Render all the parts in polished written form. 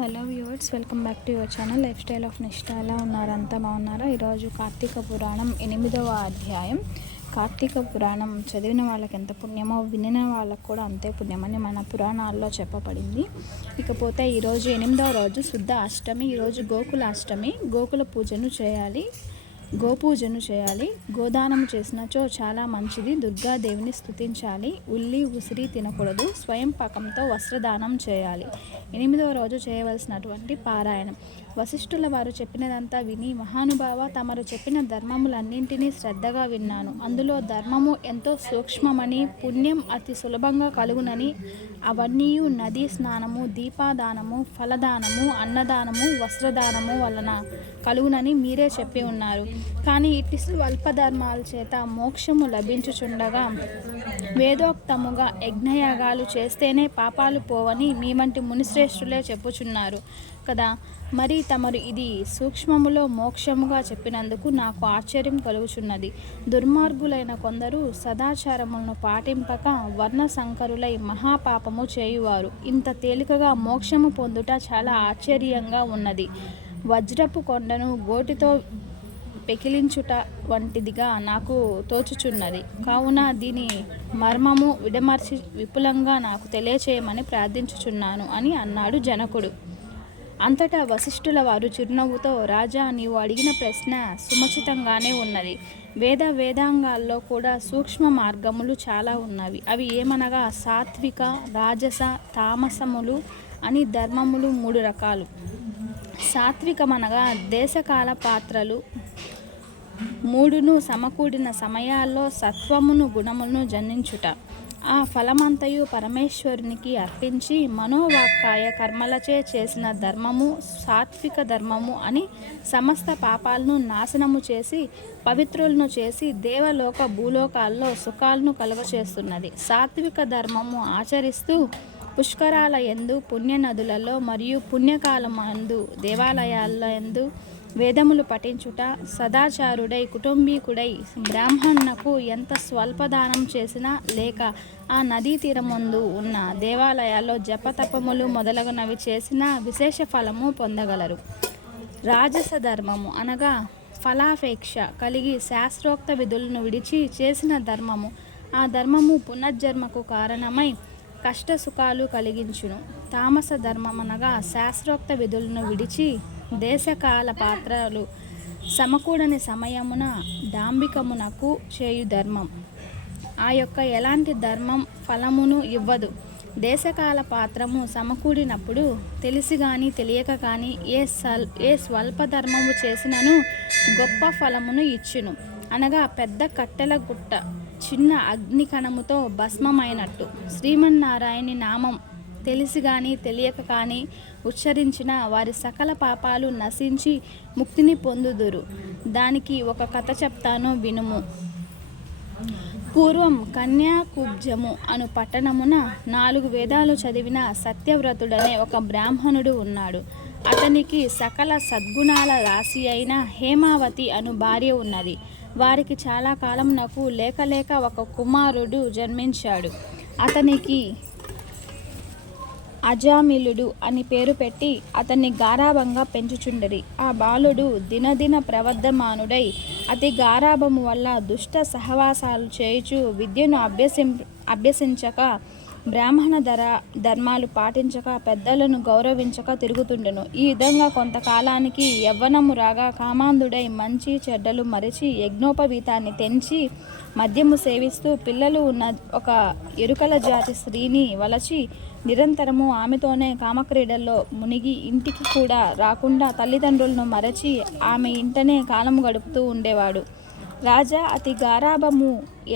Hello viewers, welcome back to your channel life style of నిష్ఠ. ఎలా ఉన్నారు? అంతా బాగున్నారా? ఈరోజు కార్తీక పురాణం 8వ అధ్యాయం. కార్తీక పురాణం చదివిన వాళ్ళకి ఎంత పుణ్యమో వినిన వాళ్ళకు కూడా అంతే పుణ్యమని మన పురాణాల్లో చెప్పబడింది. ఇకపోతే ఈరోజు 8వ రోజు శుద్ధ అష్టమి. ఈరోజు గోకులాష్టమి. గోకుల పూజను చేయాలి, గోపూజను చేయాలి. గోదానం చేసినచో చాలా మంచిది. దుర్గాదేవిని స్తుతించాలి. ఉల్లి ఉసిరి తినకూడదు. స్వయం పాకంతో వస్త్రదానం చేయాలి. 8వ రోజు చేయవలసినటువంటి పారాయణం. వశిష్ఠుల వారు చెప్పినదంతా విని, మహానుభావ, తమరు చెప్పిన ధర్మములన్నింటినీ శ్రద్ధగా విన్నాను. అందులో ధర్మము ఎంతో సూక్ష్మమని, పుణ్యం అతి సులభంగా కలుగునని, అవన్నీ నదీ స్నానము, దీపాదానము, ఫలదానము, అన్నదానము, వస్త్రదానము వలన కలుగునని మీరే చెప్పి ఉన్నారు. కానీ ఇట్టి స్వల్ప ధర్మాల చేత మోక్షము లభించుచుండగా వేదోక్తముగా యజ్ఞయాగాలు చేస్తేనే పాపాలు పోవని మీ వంటి మునిశ్రేష్ఠులే చెప్పుచున్నారు కదా. మరి తమరు ఇది సూక్ష్మములో మోక్షముగా చెప్పినందుకు నాకు ఆశ్చర్యం కలుగుచున్నది. దుర్మార్గులైన కొందరు సదాచారములను పాటింపక వర్ణ సంకరులై మహాపాపము చేయువారు. ఇంత తేలికగా మోక్షము పొందుట చాలా ఆశ్చర్యంగా ఉన్నది. వజ్రపు కొండను గోటితో పెకిలించుట వంటిదిగా నాకు తోచుచున్నది. కావున దీని మర్మము విడమర్చి విపులంగా నాకు తెలియచేయమని ప్రార్థించుచున్నాను అని అన్నాడు జనకుడు. అంతటా వశిష్ఠుల వారు చిరునవ్వుతో, రాజా, నీవు అడిగిన ప్రశ్న సుమచితంగానే ఉన్నది. వేదాంగాల్లో కూడా సూక్ష్మ మార్గములు చాలా ఉన్నవి. అవి ఏమనగా సాత్విక, రాజస, తామసములు అని ధర్మములు 3 రకాలు. సాత్వికమనగా దేశకాల పాత్రలు 3ను సమకూడిన సమయాల్లో సత్వమును గుణములను జన్మించుట. ఆ ఫలమంతయు పరమేశ్వరునికి అర్పించి మనోవాక్కాయ కర్మలచే చేసిన ధర్మము సాత్విక ధర్మము అని సమస్త పాపాలను నాశనము చేసి పవిత్రులను చేసి దేవలోక భూలోకాల్లో సుఖాలను కలుగచేస్తున్నది. సాత్విక ధర్మము ఆచరిస్తూ పుష్కరాల యందు, పుణ్యనదులలో మరియు పుణ్యకాలమందు, దేవాలయాల యందు వేదములు పఠించుట, సదాచారుడై కుటుంబీకుడై బ్రాహ్మణునకు ఎంత స్వల్పదానం చేసినా లేక ఆ నదీ తీరమందు ఉన్న దేవాలయాల్లో జపతపములు మొదలగునవి చేసినా విశేష ఫలము పొందగలరు. రాజస ధర్మము అనగా ఫలాపేక్ష కలిగి శాస్త్రోక్త విధులను విడిచి చేసిన ధర్మము. ఆ ధర్మము పునర్జన్మకు కారణమై కష్ట సుఖాలు కలిగించును. తామస ధర్మమనగా శాస్త్రోక్త విధులను విడిచి దేశకాల పాత్రలు సమకూడని సమయమున డాంబికమునకు చేయు ధర్మం. ఆ యొక్క ఎలాంటి ధర్మం ఫలమును ఇవ్వదు. దేశకాల పాత్రము సమకూడినప్పుడు తెలిసి కానీ తెలియక కానీ ఏ స్వల్ప ధర్మము చేసినను గొప్ప ఫలమును ఇచ్చును. అనగా పెద్ద కట్టెల గుట్ట చిన్న అగ్ని కణముతో భస్మమైనట్టు. శ్రీమన్నారాయణి నామం తెలిసి కానీ తెలియక కానీ ఉచ్చరించిన వారి సకల పాపాలు నశించి ముక్తిని పొందుదురు. దానికి ఒక కథ చెప్తాను, వినుము. పూర్వం కన్యాకుబ్జము అను పట్టణమున 4 వేదాలు చదివిన సత్యవ్రతుడనే ఒక బ్రాహ్మణుడు ఉన్నాడు. అతనికి సకల సద్గుణాల రాశి అయిన హేమావతి అను భార్య ఉన్నది. వారికి చాలా కాలంనకు లేక ఒక కుమారుడు జన్మించాడు. అతనికి అజామిలుడు అని పేరు పెట్టి అతన్ని గారాబంగా పెంచుచుండరి. ఆ బాలుడు దినదిన ప్రవర్ధమానుడై అతి గారాభము వల్ల దుష్ట సహవాసాలు చేయుచు విద్యను అభ్యసించక బ్రాహ్మణ ధర్మాలు పాటించక పెద్దలను గౌరవించక తిరుగుతుండెను. ఈ విధంగా కొంతకాలానికి యవ్వనము రాగా కామాంధుడై మంచి చెడ్డలు మరిచి యజ్ఞోపవీతాన్ని తెంచి మద్యము సేవిస్తూ పిల్లలు ఉన్న ఒక ఎరుకల జాతి స్త్రీని వలచి నిరంతరము ఆమెతోనే కామక్రీడల్లో మునిగి ఇంటికి కూడా రాకుండా తల్లిదండ్రులను మరచి ఆమె ఇంటనే కాలము గడుపుతూ ఉండేవాడు. రాజా, అతి గారాభము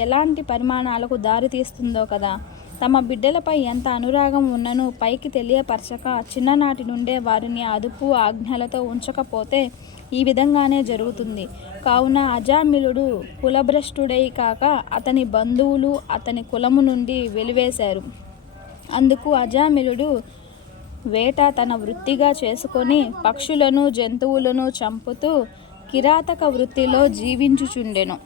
ఎలాంటి పరిమాణాలకు దారితీస్తుందో కదా. తమ బిడ్డలపై ఎంత అనురాగం ఉన్ననూ పైకి తెలియపరచక చిన్ననాటి నుండే వారిని అదుపు ఆజ్ఞలతో ఉంచకపోతే ఈ విధంగానే జరుగుతుంది. కావున అజామిలుడు కులభ్రష్టుడై కాక అతని బంధువులు అతని కులము నుండి వెలివేశారు. అందుకు అజామిలుడు వేట తన వృత్తిగా చేసుకొని పక్షులను జంతువులను చంపుతూ కిరాతక వృత్తిలో జీవించుచుండెను.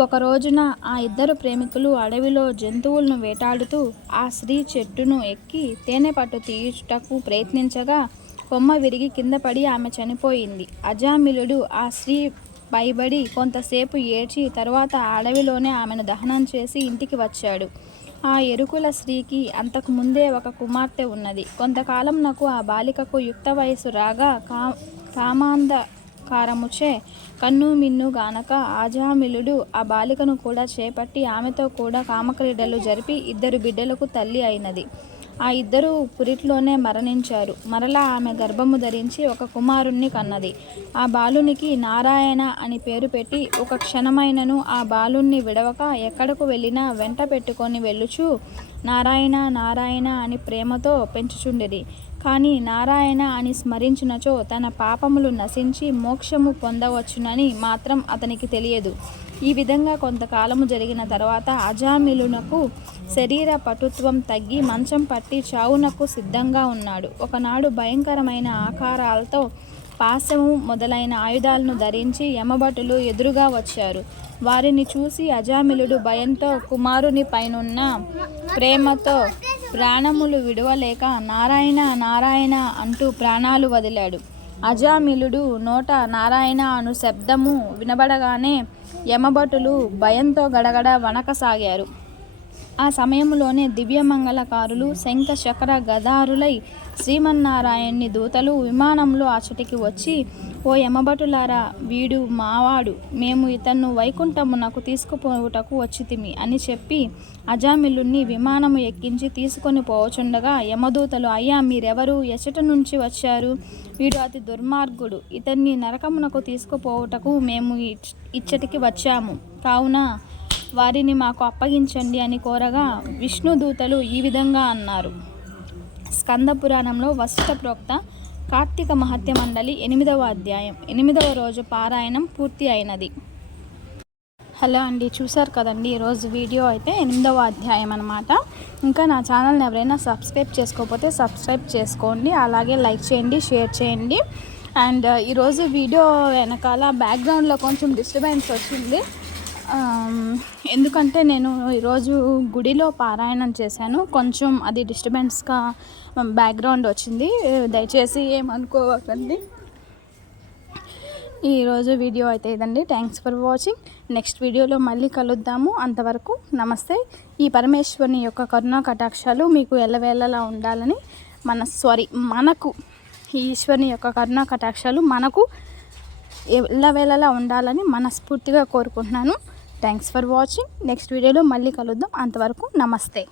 ఒక రోజున ఆ ఇద్దరు ప్రేమికులు అడవిలో జంతువులను వేటాడుతూ ఆ స్త్రీ చెట్టును ఎక్కి తేనె పట్టు తీయుటకు ప్రయత్నించగా కొమ్మ విరిగి కింద పడి ఆమె చనిపోయింది. అజామిలుడు ఆ స్త్రీ పైబడి కొంతసేపు ఏడ్చి తరువాత అడవిలోనే ఆమెను దహనం చేసి ఇంటికి వచ్చాడు. ఆ ఎరుకుల స్త్రీకి అంతకు ముందే ఒక కుమార్తె ఉన్నది. కొంతకాలంనకు ఆ బాలికకు యుక్త వయస్సు రాగా కామాంధకారముచే కన్ను మిన్ను గానక అజామిలుడు ఆ బాలికను కూడా చేపట్టి ఆమెతో కూడా కామక్రీడలు జరిపి 2 బిడ్డలకు తల్లి అయినది. ఆ ఇద్దరు పురిట్లోనే మరణించారు. మరలా ఆమె గర్భము ధరించి ఒక కుమారుణ్ణి కన్నది. ఆ బాలునికి నారాయణ అని పేరు పెట్టి ఒక క్షణమైనను ఆ బాలుణ్ణి విడవక ఎక్కడకు వెళ్ళినా వెంట పెట్టుకొని వెళ్ళుచు నారాయణ నారాయణ అని ప్రేమతో పెంచుచుండెది. కానీ నారాయణ అని స్మరించినచో తన పాపములు నశించి మోక్షము పొందవచ్చునని మాత్రం అతనికి తెలియదు. ఈ విధంగా కొంతకాలము జరిగిన తర్వాత అజామిలునకు శరీర పటుత్వం తగ్గి మంచం పట్టి చావునకు సిద్ధంగా ఉన్నాడు. ఒకనాడు భయంకరమైన ఆకారాలతో పాశము మొదలైన ఆయుధాలను ధరించి యమభటులు ఎదురుగా వచ్చారు. వారిని చూసి అజామిలుడు భయంతో కుమారుని పైనున్న ప్రేమతో ప్రాణములు విడవలేక నారాయణ నారాయణ అంటూ ప్రాణాలు వదిలాడు. అజామిలుడు నోట నారాయణ అను శబ్దము వినబడగానే యమభటులు భయంతో గడగడ వణకసాగారు. ఆ సమయంలోనే దివ్యమంగళకారులు శంఖ చక్ర గదారులై శ్రీమన్నారాయణ్ణి దూతలు విమానంలో అచటికి వచ్చి, ఓ యమభటులారా, వీడు మావాడు, మేము ఇతన్ను వైకుంఠమునకు తీసుకుపోవుటకు వచ్చితిమి అని చెప్పి అజామిలుణ్ణి విమానము ఎక్కించి తీసుకొని పోవచుండగా యమదూతలు, అయ్యా మీరెవరు, ఎచ్చట నుంచి వచ్చారు, వీడు అతి దుర్మార్గుడు, ఇతన్ని నరకమునకు తీసుకుపోవుటకు మేము ఇచ్చటికి వచ్చాము, కావున వారిని మాకు అప్పగించండి అని కోరగా విష్ణుదూతలు ఈ విధంగా అన్నారు. స్కంద పురాణంలో వశిష్ఠ ప్రోక్త కార్తీక మహత్య మండలి 8వ అధ్యాయం 8వ రోజు పారాయణం పూర్తి అయినది. హలో అండి, చూసారు కదండి ఈరోజు వీడియో అయితే 8వ అధ్యాయం అనమాట. ఇంకా నా ఛానల్ని ఎవరైనా సబ్స్క్రైబ్ చేసుకోకపోతే సబ్స్క్రైబ్ చేసుకోండి, అలాగే లైక్ చేయండి, షేర్ చేయండి. అండ్ ఈరోజు వీడియో వెనకాల బ్యాక్గ్రౌండ్లో కొంచెం డిస్టర్బెన్స్ వచ్చింది. ఎందుకంటే నేను ఈరోజు గుడిలో పారాయణం చేశాను, కొంచెం అది డిస్టర్బెన్స్గా బ్యాక్గ్రౌండ్ వచ్చింది, దయచేసి ఏమనుకోకండి. ఈరోజు వీడియో అయితే ఇదండి. Thanks for watching. నెక్స్ట్ వీడియోలో మళ్ళీ కలుద్దాము. అంతవరకు నమస్తే. ఈ పరమేశ్వరుని యొక్క కరుణా కటాక్షాలు మీకు ఎల్లవేళలా ఉండాలని మనకు ఈ ఈశ్వరుని యొక్క కరుణా కటాక్షాలు మనకు ఎల్లవేళలా ఉండాలని మనస్ఫూర్తిగా కోరుకుంటున్నాను. Thanks for watching. నెక్స్ట్ వీడియోలో మళ్ళీ కలుద్దాం. అంతవరకు నమస్తే.